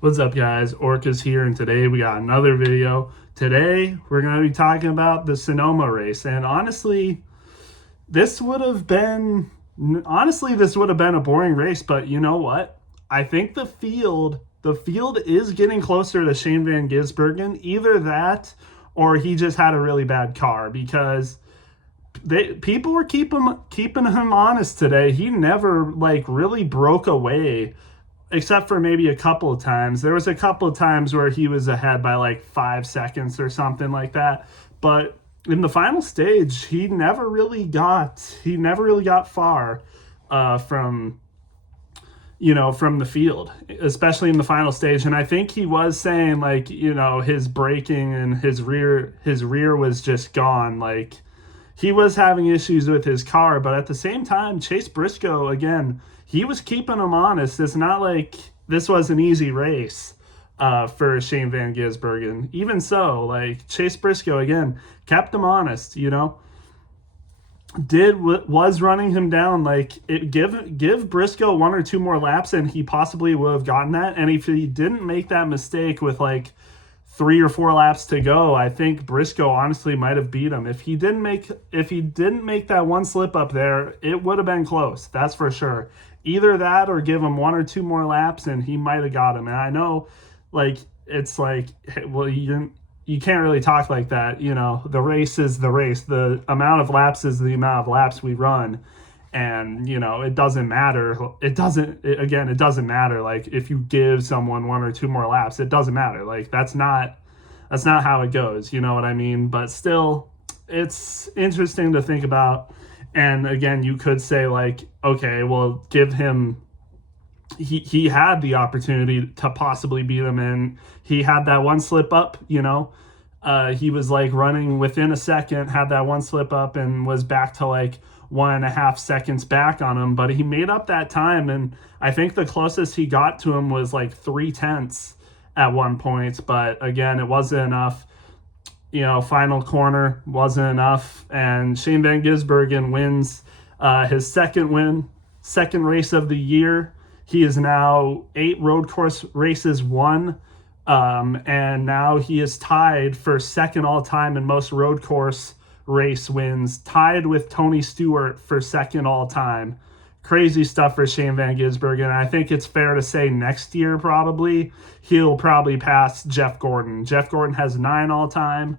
What's up, guys? Orca's here, and today we got another video. Today we're going to be talking about the Sonoma race, and this would have been this would have been a boring race, but you know what? I think the field is getting closer to Shane Van Gisbergen. Either that, or he just had a really bad car because people were keeping him honest today. He never really broke away except for maybe a couple of times. There was a couple of times where he was ahead by like 5 seconds or something like that. But in the final stage, he never really got far from from the field, especially in the final stage. And I think he was saying his braking and his rear was just gone. Like he was having issues with his car, but at the same time, Chase Briscoe, again, he was keeping him honest. It's not like this was an easy race for Shane Van Gisbergen. Even so, like Chase Briscoe, again, kept him honest, was running him down. Give Briscoe one or two more laps and he possibly would have gotten that. And if he didn't make that mistake with 3 or 4 laps to go, I think Briscoe honestly might have beat him. If he didn't make that one slip up there, it would have been close. That's for sure. Either that or give him 1 or 2 more laps and he might have got him. And I know it's well, you can't really talk like that. The race is the race. The amount of laps is the amount of laps we run. And it doesn't matter. It doesn't matter. Like if you give someone 1 or 2 more laps, it doesn't matter. Like that's not how it goes. You know what I mean? But still, it's interesting to think about. And again, you could say okay, well, give him. He had the opportunity to possibly beat him, and he had that one slip up. He was running within a second, had that one slip up, and was back to 1.5 seconds back on him, but he made up that time. And I think the closest he got to him was 3/10 at one point, but again, it wasn't enough. Final corner wasn't enough, and Shane Van Gisbergen wins his second race of the year. He is now 8 road course races won, and now he is tied for second all time in most road course race wins, tied with Tony Stewart for second all time. Crazy stuff for Shane Van Gisbergen. I think it's fair to say next year he'll probably pass Jeff Gordon. Jeff Gordon has 9 all time.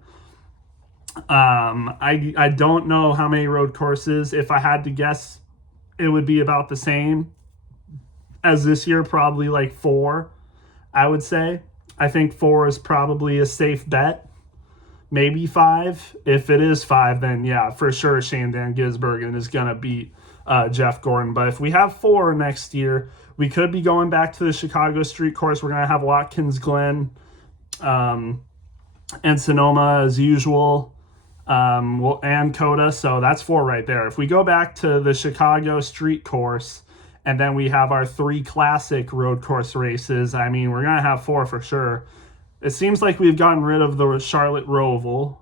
I don't know how many road courses. If I had to guess, it would be about the same as this year, probably 4, I would say. I think 4 is probably a safe bet. Maybe 5. If it is 5, then yeah, for sure Shane Van Gisbergen is going to beat Jeff Gordon. But if we have 4 next year, we could be going back to the Chicago Street Course. We're going to have Watkins Glen and Sonoma as usual, and Coda. So that's 4 right there. If we go back to the Chicago Street Course, and then we have our 3 classic road course races, I mean, we're going to have 4 for sure. It seems like we've gotten rid of the Charlotte Roval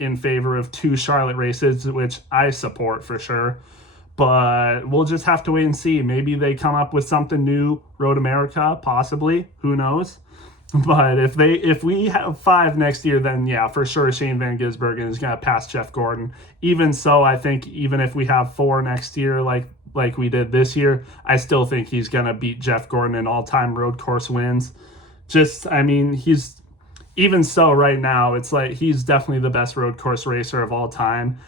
in favor of 2 Charlotte races, which I support for sure. But we'll just have to wait and see. Maybe they come up with something new. Road America, possibly. Who knows? But if we have 5 next year, then yeah, for sure Shane Van Gisbergen is going to pass Jeff Gordon. Even so, I think even if we have 4 next year, like we did this year, I still think he's going to beat Jeff Gordon in all-time road course wins. He's even so right now, it's he's definitely the best road course racer of all time.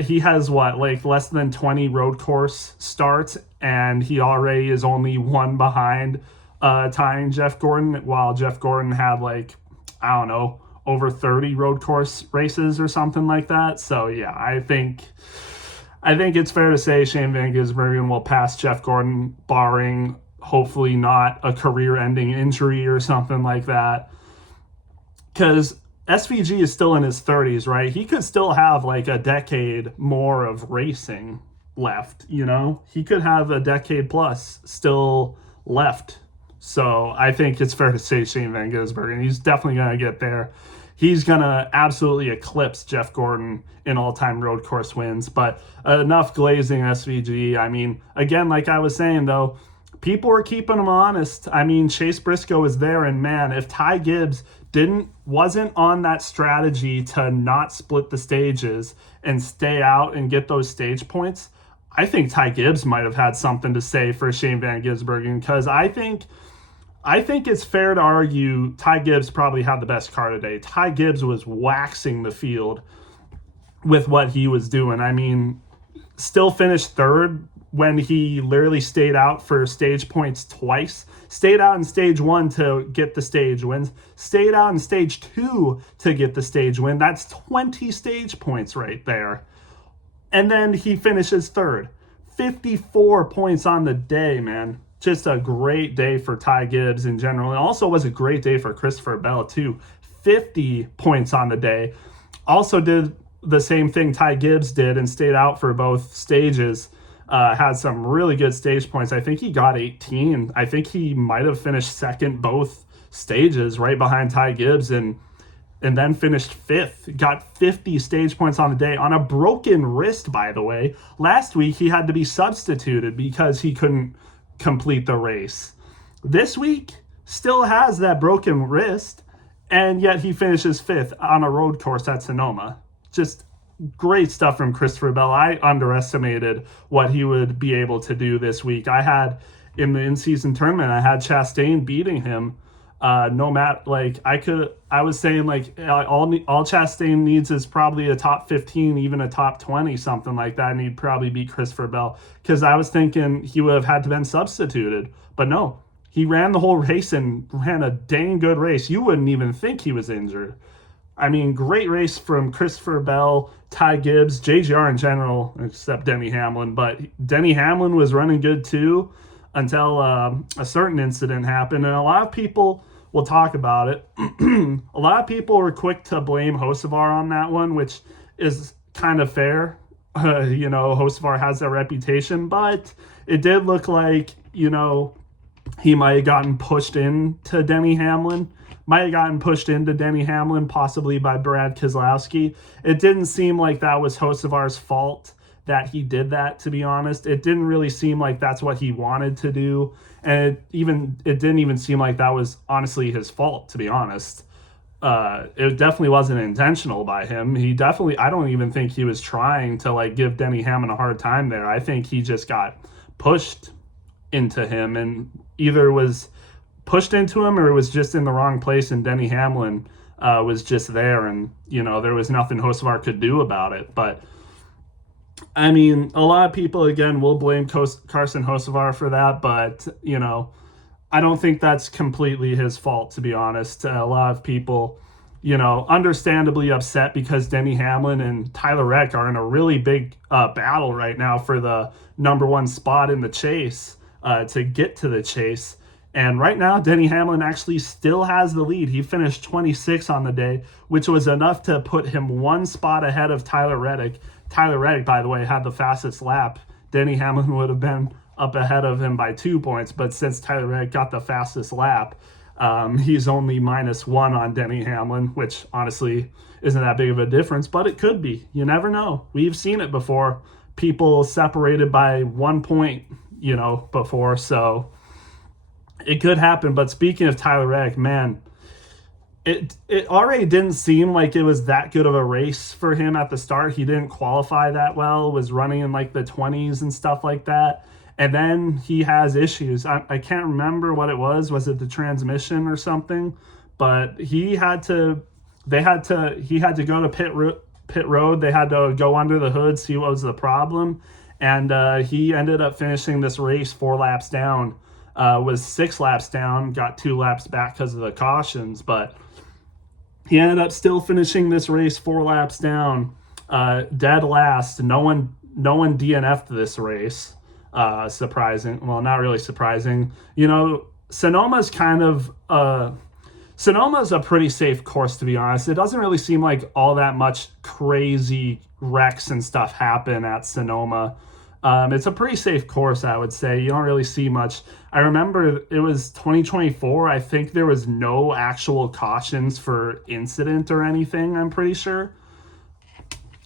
He has less than 20 road course starts, and he already is only 1 behind tying Jeff Gordon, while Jeff Gordon had I don't know, over 30 road course races or something like that. So yeah, I think it's fair to say Shane Van Gisbergen will pass Jeff Gordon, barring hopefully not a career-ending injury or something like that. Because SVG is still in his 30s, right? He could still have a decade more of racing left, He could have a decade plus still left. So I think it's fair to say Shane Van Gisbergen, he's definitely going to get there. He's going to absolutely eclipse Jeff Gordon in all-time road course wins. But enough glazing SVG. I mean, again, like I was saying, though, people were keeping him honest. I mean, Chase Briscoe was there, and man, if Ty Gibbs wasn't on that strategy to not split the stages and stay out and get those stage points, I think Ty Gibbs might have had something to say for Shane Van Gisbergen, because I think it's fair to argue Ty Gibbs probably had the best car today. Ty Gibbs was waxing the field with what he was doing. I mean, still finished third when he literally stayed out for stage points twice. Stayed out in stage 1 to get the stage wins. Stayed out in stage 2 to get the stage win. That's 20 stage points right there. And then he finishes third. 54 points on the day, man. Just a great day for Ty Gibbs in general. It also was a great day for Christopher Bell, too. 50 points on the day. Also did the same thing Ty Gibbs did and stayed out for both stages. Had some really good stage points. I think he got 18. I think he might have finished second both stages, right behind Ty Gibbs, and then finished fifth. Got 50 stage points on the day on a broken wrist, by the way. Last week, he had to be substituted because he couldn't complete the race. This week, still has that broken wrist, and yet he finishes fifth on a road course at Sonoma. Just great stuff from Christopher Bell. I underestimated what he would be able to do this week. I had, in the in-season tournament, I had Chastain beating him. No matter, like, I was saying, like, all Chastain needs is probably a top 15, even a top 20, something like that, and he'd probably beat Christopher Bell, because I was thinking he would have had to been substituted. But no, he ran the whole race and ran a dang good race. You wouldn't even think he was injured. I mean, great race from Christopher Bell, Ty Gibbs, JGR in general, except Denny Hamlin. But Denny Hamlin was running good too until a certain incident happened. And a lot of people will talk about it. A lot of people were quick to blame Hocevar on that one, which is kind of fair. Hocevar has that reputation. But it did look like, he might have gotten pushed into Denny Hamlin. Possibly by Brad Keselowski. It didn't seem like that was Hocevar's fault that he did that, to be honest. It didn't really seem like that's what he wanted to do. And it didn't even seem like that was honestly his fault, to be honest. It definitely wasn't intentional by him. I don't even think he was trying to give Denny Hamlin a hard time there. I think he just got pushed into him, and either was pushed into him or it was just in the wrong place, and Denny Hamlin was just there, and there was nothing Hocevar could do about it. But I mean, a lot of people again will blame Carson Hocevar for that, but I don't think that's completely his fault, to be honest. A lot of people understandably upset because Denny Hamlin and Tyler Reddick are in a really big battle right now for the number one spot in the chase, to get to the chase. And right now, Denny Hamlin actually still has the lead. He finished 26 on the day, which was enough to put him one spot ahead of Tyler Reddick. Tyler Reddick, by the way, had the fastest lap. Denny Hamlin would have been up ahead of him by 2 points, but since Tyler Reddick got the fastest lap, he's only -1 on Denny Hamlin, which honestly isn't that big of a difference, but it could be. You never know. We've seen it before. People separated by 1 point, before, so it could happen. But speaking of Tyler Reddick, man, it already didn't seem like it was that good of a race for him at the start. He didn't qualify that well, was running in the 20s and stuff like that. And then he has issues. I can't remember what it was. Was it the transmission or something? But he had to go to pit road. They had to go under the hood, see what was the problem. And he ended up finishing this race 4 laps down. Was 6 laps down, got 2 laps back because of the cautions, but he ended up still finishing this race 4 laps down, dead last. No one DNF'd this race. Surprising. Well, not really surprising. Sonoma's Sonoma's a pretty safe course, to be honest. It doesn't really seem like all that much crazy wrecks and stuff happen at Sonoma. It's a pretty safe course, I would say. You don't really see much. I remember it was 2024. I think there was no actual cautions for incident or anything, I'm pretty sure.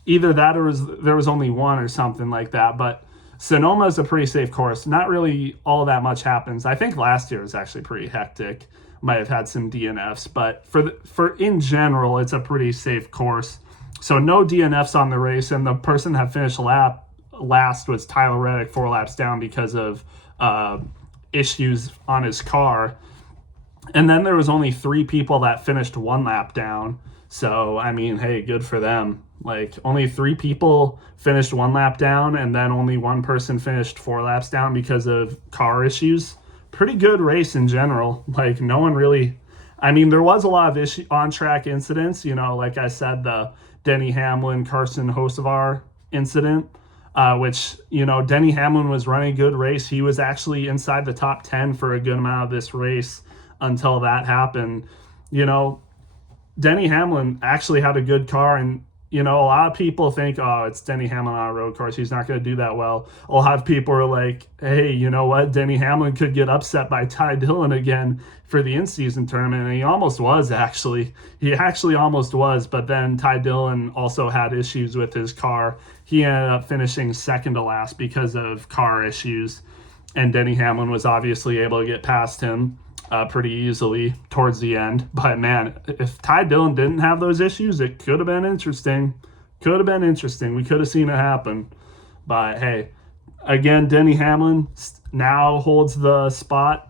Either that or there was only one or something like that. But Sonoma is a pretty safe course. Not really all that much happens. I think last year was actually pretty hectic. Might have had some DNFs, but for in general, it's a pretty safe course. So no DNFs on the race, and the person that finished last was Tyler Reddick, 4 laps down because of issues on his car. And then there was only 3 people that finished 1 lap down. So, I mean, hey, good for them. Like, only 3 people finished 1 lap down, and then only 1 person finished 4 laps down because of car issues. Pretty good race in general. Like, no one really... I mean, there was a lot of on-track incidents. You know, like I said, the Denny Hamlin, Carson Hocevar incident, which, you know, Denny Hamlin was running a good race. He was actually inside the top 10 for a good amount of this race until that happened. You know, Denny Hamlin actually had a good car, and, you know, a lot of people think, oh, it's Denny Hamlin on a road course, he's not going to do that well. A lot of people are like, hey, you know what, Denny Hamlin could get upset by Ty Dillon again for the in-season tournament, and he almost was, actually. He actually almost was, but then Ty Dillon also had issues with his car. He ended up finishing second to last because of car issues, and Denny Hamlin was obviously able to get past him pretty easily towards the end. But man, if Ty Dillon didn't have those issues, it could have been interesting. We could have seen it happen. But hey, again, Denny Hamlin now holds the spot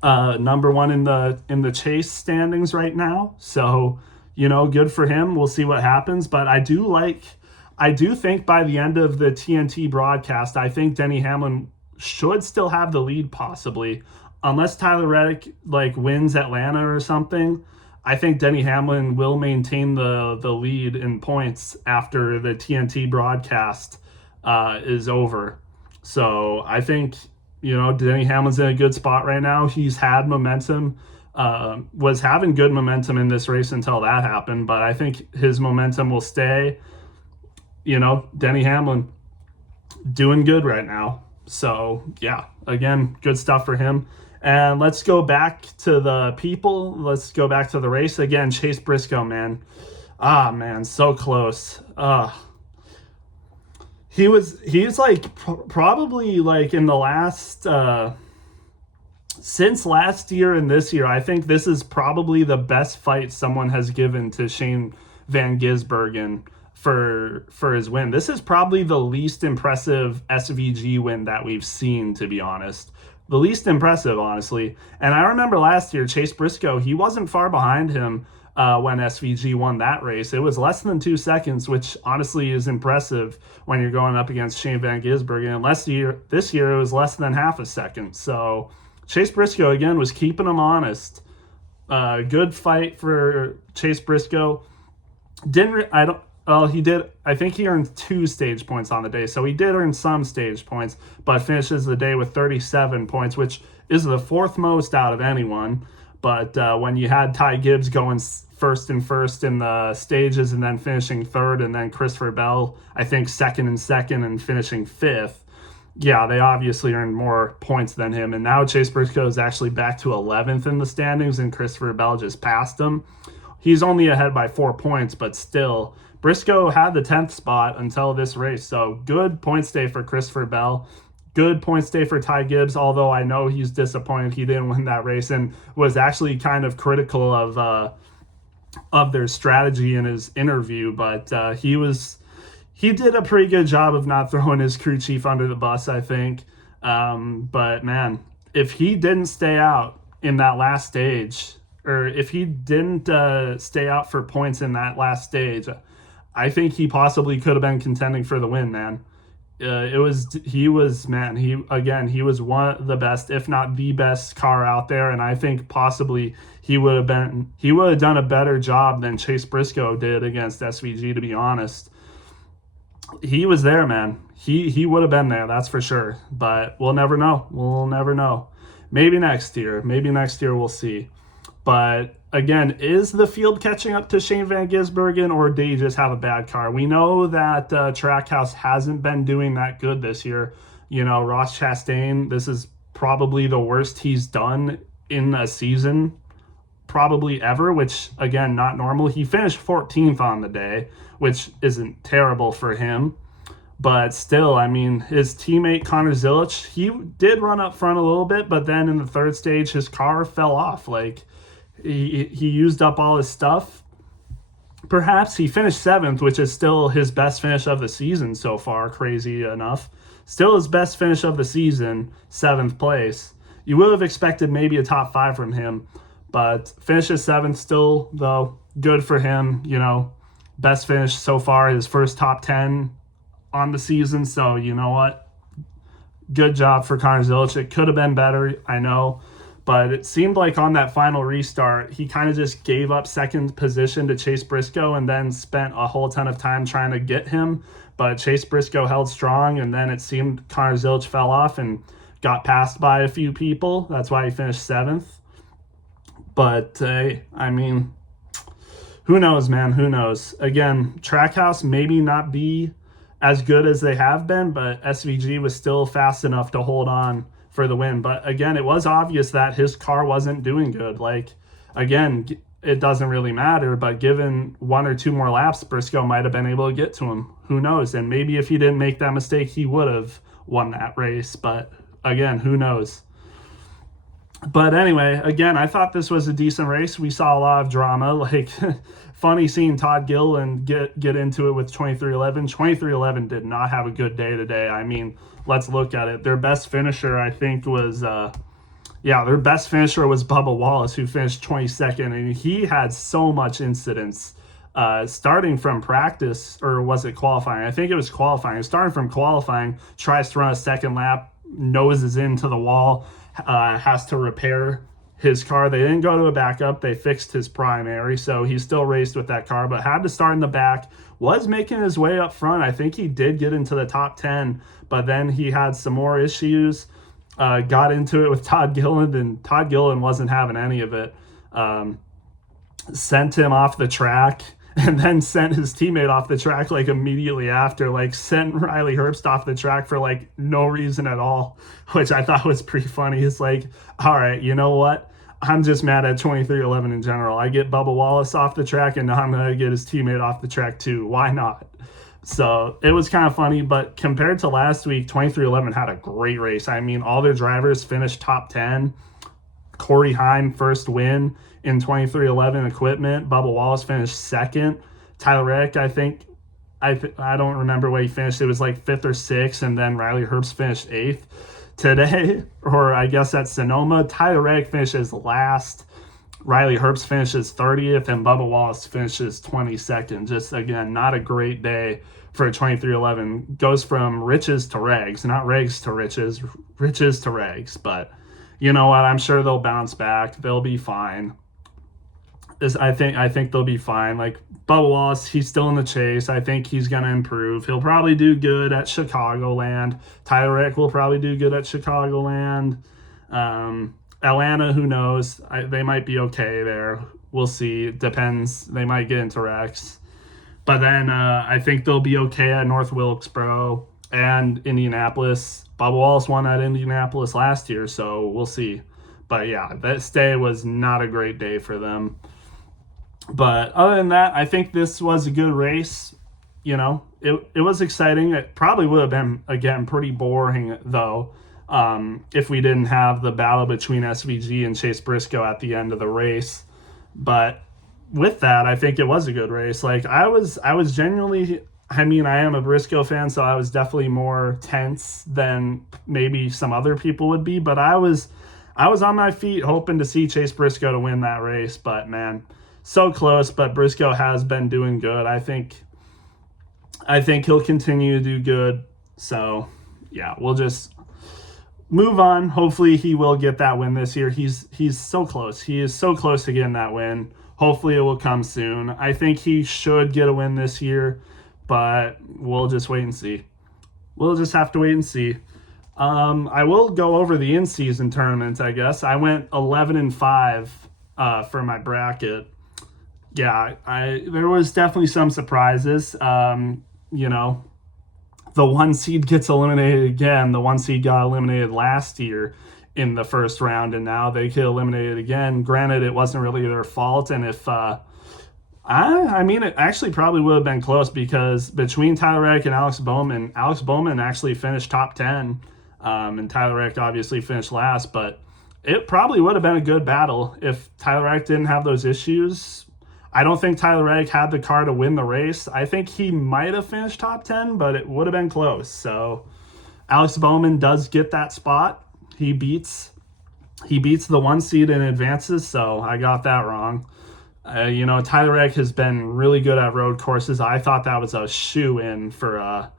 number 1 in the chase standings right now. So, you know, good for him. We'll see what happens. But I do think by the end of the TNT broadcast, I think Denny Hamlin should still have the lead possibly. Unless Tyler Reddick like wins Atlanta or something, I think Denny Hamlin will maintain the lead in points after the TNT broadcast is over. So I think, you know, Denny Hamlin's in a good spot right now. He's had momentum, was having good momentum in this race until that happened, but I think his momentum will stay. You know, Denny Hamlin doing good right now. So yeah, again, good stuff for him. And let's go back to the people. Let's go back to the race. Again, Chase Briscoe, man. Man, so close. He's like probably like in the last, since last year and this year, I think this is probably the best fight someone has given to Shane Van Gisbergen for his win. This is probably the least impressive SVG win that we've seen, to be honest. The least impressive, honestly. And I remember last year, Chase Briscoe, he wasn't far behind him when SVG won that race. It was less than 2 seconds, which honestly is impressive when you're going up against Shane Van Gisbergen. And this year, it was less than half a second. So Chase Briscoe, again, was keeping him honest. Good fight for Chase Briscoe. He did. I think he earned 2 stage points on the day, so he did earn some stage points, but finishes the day with 37 points, which is the 4th most out of anyone. But when you had Ty Gibbs going first in the stages and then finishing 3rd, and then Christopher Bell, I think, second and finishing 5th, yeah, they obviously earned more points than him. And now Chase Briscoe is actually back to 11th in the standings, and Christopher Bell just passed him. He's only ahead by 4 points, but still, Briscoe had the 10th spot until this race. So good points day for Christopher Bell. Good points day for Ty Gibbs, although I know he's disappointed he didn't win that race and was actually kind of critical of their strategy in his interview. But he did a pretty good job of not throwing his crew chief under the bus, I think. But man, if he didn't stay out in that last stage, or if he didn't stay out for points in that last stage, I think he possibly could have been contending for the win, man. He was one of the best, if not the best car out there, and I think possibly he would have done a better job than Chase Briscoe did against SVG, to be honest. He was there, man. He would have been there, that's for sure. But we'll never know. Maybe next year we'll see. But again, is the field catching up to Shane Van Gisbergen, or did he just have a bad car? We know that Trackhouse hasn't been doing that good this year. You know, Ross Chastain, this is probably the worst he's done in a season, probably ever, which, again, not normal. He finished 14th on the day, which isn't terrible for him. But still, I mean, his teammate Connor Zilic, he did run up front a little bit, but then in the third stage, his car fell off. Like, he used up all his stuff. Perhaps he finished 7th, which is still his best finish of the season so far, crazy enough. Still his best finish of the season, 7th place. You would have expected maybe a top 5 from him, but finishes 7th still, though. Good for him, you know. Best finish so far, his first top 10 on the season, so you know what? Good job for Connor Zilic. It could have been better, I know, but it seemed like on that final restart, he kind of just gave up second position to Chase Briscoe and then spent a whole ton of time trying to get him, but Chase Briscoe held strong, and then it seemed Connor Zilic fell off and got passed by a few people. That's why he finished 7th. But, I mean, who knows, man? Who knows? Again, Trackhouse maybe not be as good as they have been, but SVG was still fast enough to hold on for the win. But again, it was obvious that his car wasn't doing good. Like, again, it doesn't really matter, but given 1 or 2 more laps, Briscoe might have been able to get to him. Who knows? And maybe if he didn't make that mistake, he would have won that race. But again, who knows? But anyway, again, I thought this was a decent race. We saw a lot of drama. Like, funny seeing Todd Gilliland get into it with 2311. 2311 did not have a good day today. I mean, let's look at it. Their best finisher, I think, was their best finisher was Bubba Wallace, who finished 22nd, and he had so much incidents starting from practice, or was it qualifying? I think it was qualifying. Starting from qualifying, tries to run a second lap, noses into the wall, has to repair his car. They didn't go to a backup. They fixed his primary, so he still raced with that car, but had to start in the back. Was making his way up front. I think he did get into the top 10, but then he had some more issues. Got into it with Todd Gilliland, and Todd Gilliland wasn't having any of it. Sent him off the track, and then sent his teammate off the track like immediately after, like sent Riley Herbst off the track for like no reason at all, which I thought was pretty funny. It's like, all right, you know what? I'm just mad at 2311 in general. I get Bubba Wallace off the track, and now I'm going to get his teammate off the track too. Why not? So it was kind of funny, but compared to last week, 2311 had a great race. I mean, all their drivers finished top 10. Corey Heim, first win in 2311 equipment. Bubba Wallace finished 2nd. Tyler Reddick, I think, I don't remember where he finished. It was like 5th or 6th, and then Riley Herbst finished 8th. Today, or I guess at Sonoma, Tyler Reddick finishes last. Riley Herbst finishes 30th, and Bubba Wallace finishes 22nd. Just, again, not a great day for 2311. Goes from riches to rags. Not rags to riches, riches to rags. But you know what? I'm sure they'll bounce back. They'll be fine. I think they'll be fine. Like, Bubba Wallace, he's still in the chase. I think he's going to improve. He'll probably do good at Chicagoland. Tyler Reddick will probably do good at Chicagoland. Atlanta, who knows? They might be okay there. We'll see. It depends. They might get into wrecks. But then I think they'll be okay at North Wilkesboro and Indianapolis. Bubba Wallace won at Indianapolis last year, so we'll see. But yeah, this day was not a great day for them. But other than that, I think this was a good race. You know, it was exciting. It probably would have been, again, pretty boring, though, if we didn't have the battle between SVG and Chase Briscoe at the end of the race. But with that, I think it was a good race. Like, I was genuinely, I mean, I am a Briscoe fan, so I was definitely more tense than maybe some other people would be. But I was on my feet hoping to see Chase Briscoe to win that race. But, man, so close. But Briscoe has been doing good. I think he'll continue to do good. So, yeah, we'll just move on. Hopefully he will get that win this year. He's so close. He is so close to getting that win. Hopefully it will come soon. I think he should get a win this year, but we'll just wait and see. We'll just have to wait and see. I will go over the in-season tournament, I guess. I went 11-5 for my bracket. Yeah, there was definitely some surprises. You know, the 1 seed gets eliminated again. The 1 seed got eliminated last year in the first round, and now they get eliminated again. Granted, it wasn't really their fault, and if I mean, it actually probably would have been close because between Tyler Reddick and Alex Bowman actually finished top 10. And Tyler Reddick obviously finished last, but it probably would have been a good battle if Tyler Reddick didn't have those issues. I don't think Tyler Reddick had the car to win the race. I think he might have finished top 10, but it would have been close. So Alex Bowman does get that spot. He beats the 1 seed and advances, so I got that wrong. Tyler Reddick has been really good at road courses. I thought that was a shoe-in for a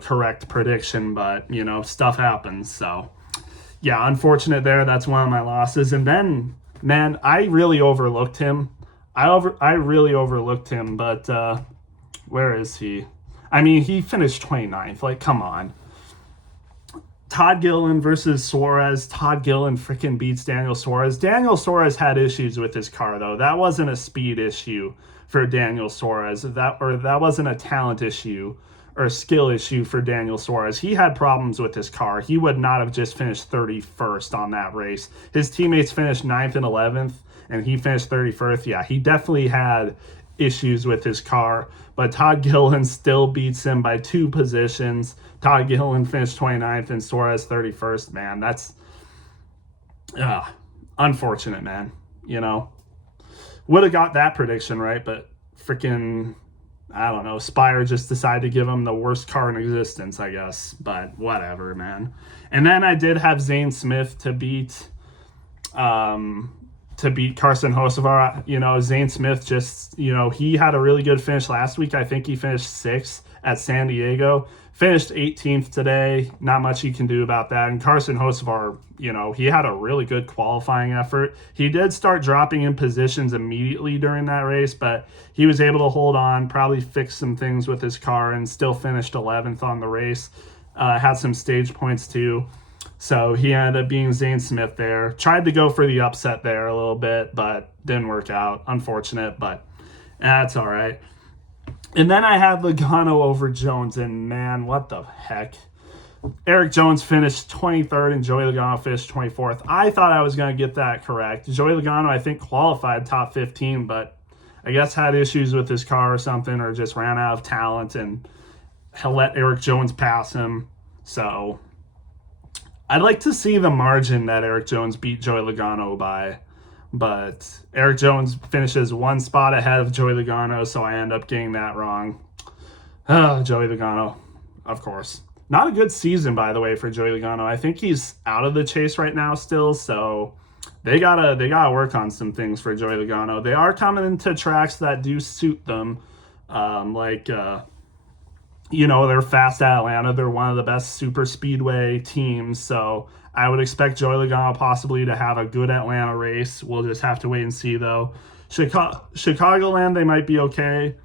correct prediction, but stuff happens. So yeah, unfortunate there. That's one of my losses. And then, man, I really overlooked him. I really overlooked him, but where is he? I mean, he finished 29th. Like, come on. Todd Gilliland versus Suarez. Todd Gilliland freaking beats Daniel Suarez. Daniel Suarez had issues with his car, though. That wasn't a speed issue for Daniel Suarez. That wasn't a talent issue or a skill issue for Daniel Suarez. He had problems with his car. He would not have just finished 31st on that race. His teammates finished 9th and 11th, and he finished 31st. Yeah, he definitely had issues with his car, but Todd Gilliland still beats him by 2 positions. Todd Gilliland finished 29th and Suarez 31st. Man, that's unfortunate, man. Would have got that prediction right, but freaking, I don't know, Spire just decided to give him the worst car in existence, I guess. But whatever, man. And then I did have Zane Smith to beat Carson Hocevar. Zane Smith just, he had a really good finish last week. I think he finished 6th at San Diego. Finished 18th today. Not much you can do about that. And Carson Hocevar, he had a really good qualifying effort. He did start dropping in positions immediately during that race, but he was able to hold on, probably fix some things with his car, and still finished 11th on the race. Had some stage points too. So he ended up being Zane Smith there. Tried to go for the upset there a little bit, but didn't work out. Unfortunate, but that's all right. And then I had Logano over Jones, and man, what the heck. Eric Jones finished 23rd, and Joey Logano finished 24th. I thought I was going to get that correct. Joey Logano, I think, qualified top 15, but I guess had issues with his car or something, or just ran out of talent, and he'll let Eric Jones pass him. So I'd like to see the margin that Eric Jones beat Joey Logano by. But Eric Jones finishes 1 spot ahead of Joey Logano, so I end up getting that wrong. Joey Logano, of course. Not a good season, by the way, for Joey Logano. I think he's out of the chase right now still, so they gotta work on some things for Joey Logano. They are coming into tracks that do suit them, they're fast at Atlanta. They're one of the best super speedway teams, so I would expect Joey Logano possibly to have a good Atlanta race. We'll just have to wait and see, though. Chicagoland, they might be okay.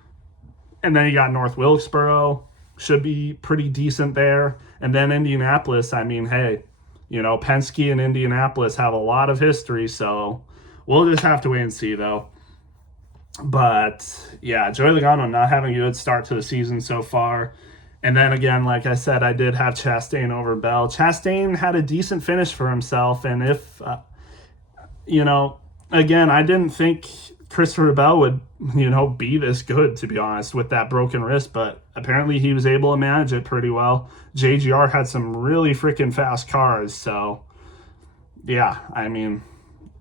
And then you got North Wilkesboro. Should be pretty decent there. And then Indianapolis, I mean, hey, Penske and Indianapolis have a lot of history, so we'll just have to wait and see, though. But, yeah, Joey Logano not having a good start to the season so far. And then again, like I said, I did have Chastain over Bell. Chastain had a decent finish for himself. And if, again, I didn't think Christopher Bell would, be this good, to be honest, with that broken wrist. But apparently he was able to manage it pretty well. JGR had some really freaking fast cars. So, yeah, I mean,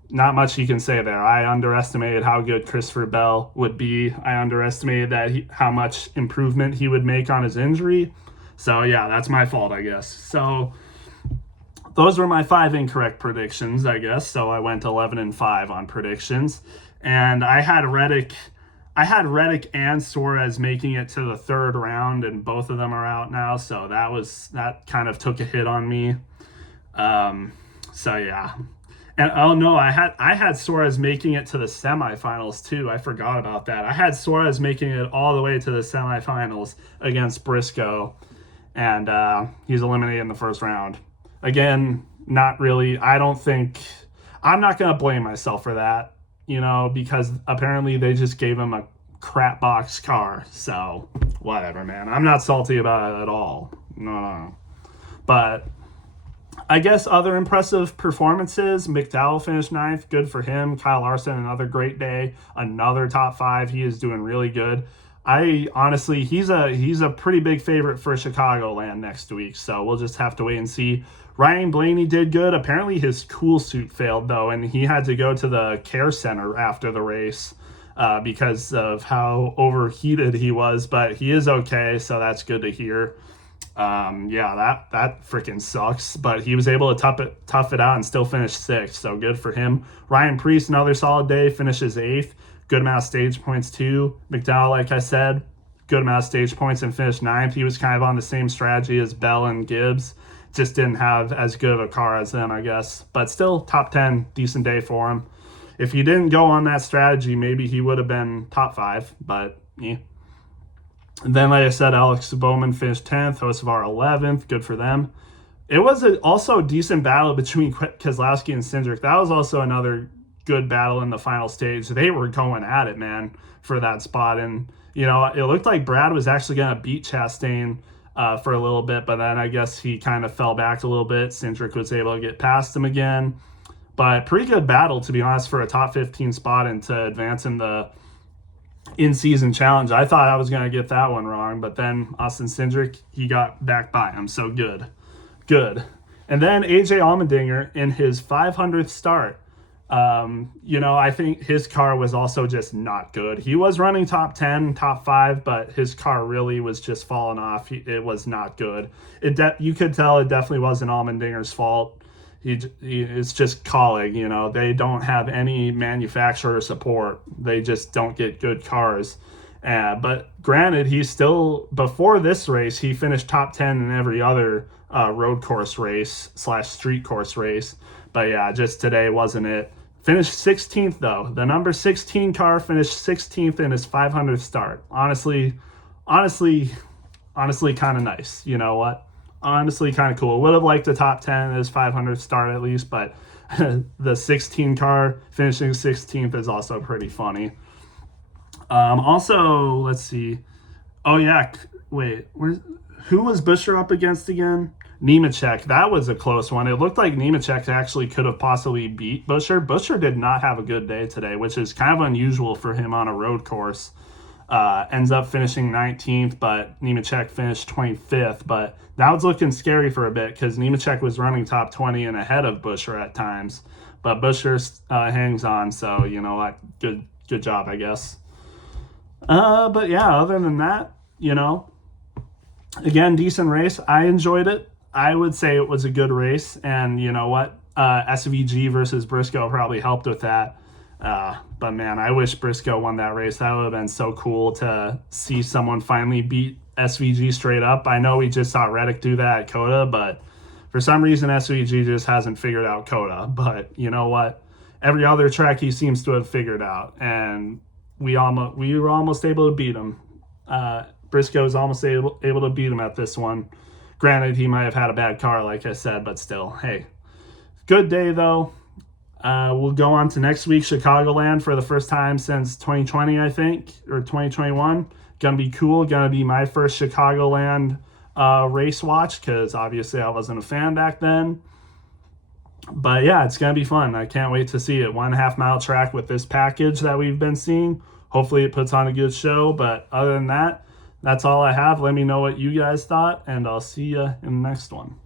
not much you can say there. I underestimated how good Christopher Bell would be. I underestimated how much improvement he would make on his injury. So, yeah, that's my fault, I guess. So, those were my 5 incorrect predictions, I guess. So, I went 11-5 on predictions. And I had Reddick and Suarez making it to the 3rd round, and both of them are out now. So, that kind of took a hit on me. So, yeah. And oh no, I had Suarez making it to the semifinals too. I forgot about that. I had Suarez making it all the way to the semifinals against Briscoe, and he's eliminated in the 1st round. Again, not really. I'm not gonna blame myself for that, because apparently they just gave him a crap box car. So whatever, man. I'm not salty about it at all. No. But I guess other impressive performances. McDowell finished ninth. Good for him. Kyle Larson, another great day. Another top five. He is doing really good. I honestly, he's a pretty big favorite for Chicagoland next week. So we'll just have to wait and see. Ryan Blaney did good. Apparently his cool suit failed though, and he had to go to the care center after the race because of how overheated he was. But he is okay, so that's good to hear. Yeah, that freaking sucks. But he was able to tough it out and still finish sixth, so good for him. Ryan Preece, another solid day, finishes eighth. Good amount of stage points too. McDowell, like I said, good amount of stage points and finished ninth. He was kind of on the same strategy as Bell and Gibbs. Just didn't have as good of a car as them, I guess. But still, top 10, decent day for him. If he didn't go on that strategy, maybe he would have been top 5. But, yeah. And then, like I said, Alex Bowman finished 10th, Hocevar 11th. Good for them. It was also a decent battle between Keselowski and Cindric. That was also another good battle in the final stage. They were going at it, man, for that spot. And, it looked like Brad was actually going to beat Chastain for a little bit, but then I guess he kind of fell back a little bit. Cindric was able to get past him again. But pretty good battle, to be honest, for a top 15 spot and to advance in the in-season challenge. I thought I was going to get that one wrong, but then Austin Cindric, he got back by him, so good. And then AJ Allmendinger in his 500th start. I think his car was also just not good. He was running top 10, top 5, but his car really was just falling off. It was not good. You could tell it definitely wasn't Allmendinger's fault. It's just Kaulig, they don't have any manufacturer support. They just don't get good cars. But granted, he's still, before this race, he finished top 10 in every other road course race / street course race. But yeah, just today wasn't it. Finished 16th though. The number 16 car finished 16th in his 500th start. Honestly, kind of nice. You know what? Honestly, kind of cool. Would have liked the top 10 in his 500th start at least, but the 16 car finishing 16th is also pretty funny. Also, let's see. Oh yeah, wait. Who was Buescher up against again? Nemechek. That was a close one. It looked like Nemechek actually could have possibly beat Buescher. Buescher did not have a good day today, which is kind of unusual for him on a road course. Ends up finishing 19th, but Nemechek finished 25th. But that was looking scary for a bit because Nemechek was running top 20 and ahead of Buescher at times. But Buescher hangs on, so you know what? Good job, I guess. But yeah, other than that, again, decent race. I enjoyed it. I would say it was a good race, and you know what? SVG versus Briscoe probably helped with that. But man, I wish Briscoe won that race. That would have been so cool to see someone finally beat SVG straight up. I know we just saw Reddick do that at COTA, but for some reason SVG just hasn't figured out COTA. But you know what? Every other track he seems to have figured out, and we were almost able to beat him. Briscoe was almost able to beat him at this one. Granted, he might have had a bad car, like I said, but still, hey. Good day, though. We'll go on to next week, Chicagoland, for the first time since 2020, I think, or 2021. Gonna be cool. Gonna be my first Chicagoland race watch, because obviously I wasn't a fan back then. But yeah, it's gonna be fun. I can't wait to see it. 1.5 mile track with this package that we've been seeing. Hopefully it puts on a good show, but other than that, that's all I have. Let me know what you guys thought, and I'll see you in the next one.